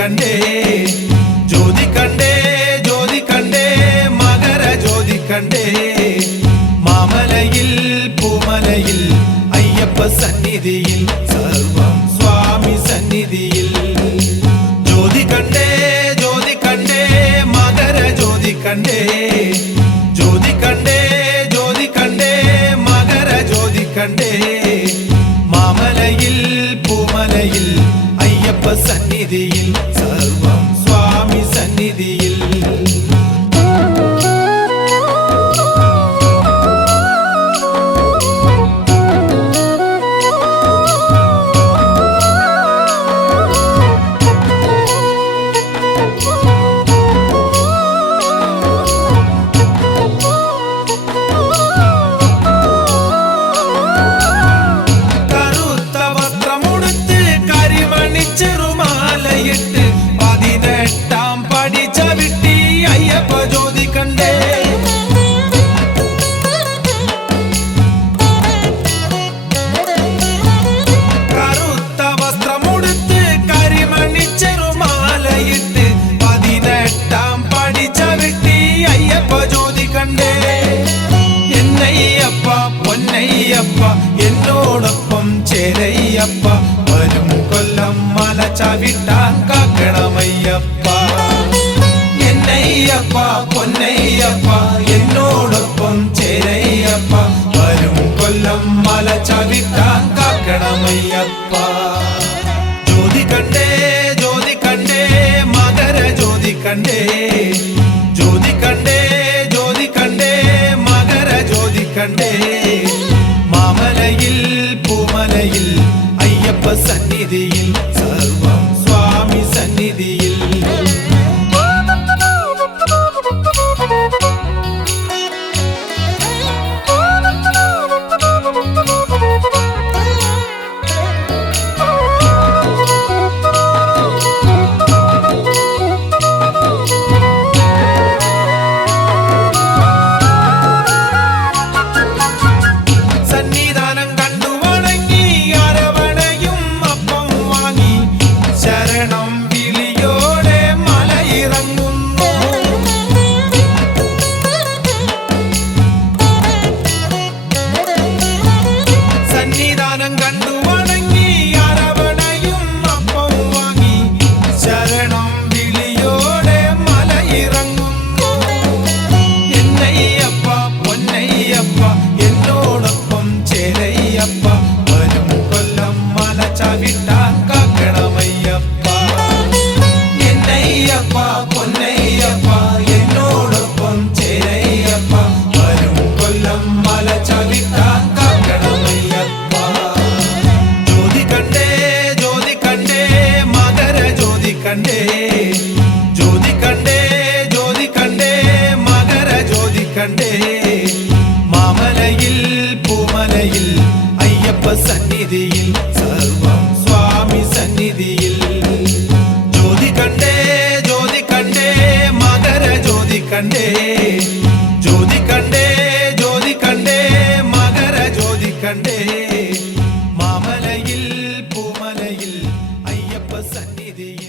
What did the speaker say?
കണ്ടേ ജ്യോതി കണ്ടേ ജ്യോതി കണ്ടേ മകര ജ്യോതി കണ്ടേ മാമലയിൽ പൂമലയിൽ അയ്യപ്പ സന്നിധിയിൽ സർവം സ്വാമി സന്നിധിയിൽ ജ്യോതി കണ്ടേ ജ്യോതി കണ്ടേ മകര ജ്യോതി കണ്ടേ ജ്യോതി കണ്ടേ ജ്യോതി കണ്ടേ മകര ജ്യോതി കണ്ടേ മാമലയിൽ പൂമലയിൽ അയ്യപ്പ സന്നിധിയിൽ സർവം സ്വാമി സന്നിധിയിൽ ചെറുമാലയിട്ട് 18 പടി ചവിട്ടി അയ്യപ്പ ജ്യോതി കണ്ടേ കറുത്ത വസ്ത്രമുടുത്ത് കരിമണി ചെറുമാലയിട്ട് 18 പടി ചവിട്ടി അയ്യപ്പ ജ്യോതി കണ്ടേ എന്നയ്യപ്പ പൊന്നയ്യപ്പ എന്നോടൊപ്പം ചേരയ്യപ്പ വരും കൊല്ലം മല ചവിട്ടാൻ കാക്കണമയ്യപ്പ എന്നയ്യപ്പ പൊന്നയ്യപ്പ എന്നോടൊപ്പം ചേരയ്യപ്പ വരും കൊല്ലം മല ചവിട്ടാൻ കാക്കണമയ്യപ്പ ജ്യോതി കണ്ടേ ജ്യോതി കണ്ടേ മകര ജ്യോതി കണ്ടേ ജ്യോതി കണ്ടേ ജ്യോതി കണ്ടേ മകര ജ്യോതി കണ്ടേ മാമലയിൽ പൂമലയിൽ അയ്യപ്പ സന്നിധിയിൽ സർവം സ്വാമി സന്നിധിയിൽ എന്നോടൊപ്പം ചേരയ്യപ്പ വരും കൊല്ലം മല ചവിട്ടാൻ കാക്കണമയ്യപ്പ എന്നയ്യപ്പ പൊന്നയ്യപ്പ എന്നോടൊപ്പം ചേരയ്യപ്പ വരും കൊല്ലം മല ചവിട്ടാൻ കാക്കണമയ്യപ്പ ജ്യോതി കണ്ടേ ജ്യോതി കണ്ടേ മകര ജ്യോതി കണ്ടേ ജ്യോതി കണ്ടേ ജ്യോതി കണ്ടേ മകര ജ്യോതി കണ്ടേ മാമലയിൽ പൂമലയിൽ അയ്യപ്പ സന്നിധിയിൽ സർവം സ്വാമി സന്നിധിയിൽ ജ്യോതി കണ്ടേ ജ്യോതി കണ്ടേ മകര ജ്യോതി കണ്ടേ ജ്യോതി കണ്ടേ ജ്യോതി കണ്ടേ മകര ജ്യോതി കണ്ടേ മാമലയിൽ പൂമലയിൽ അയ്യപ്പ സന്നിധിയിൽ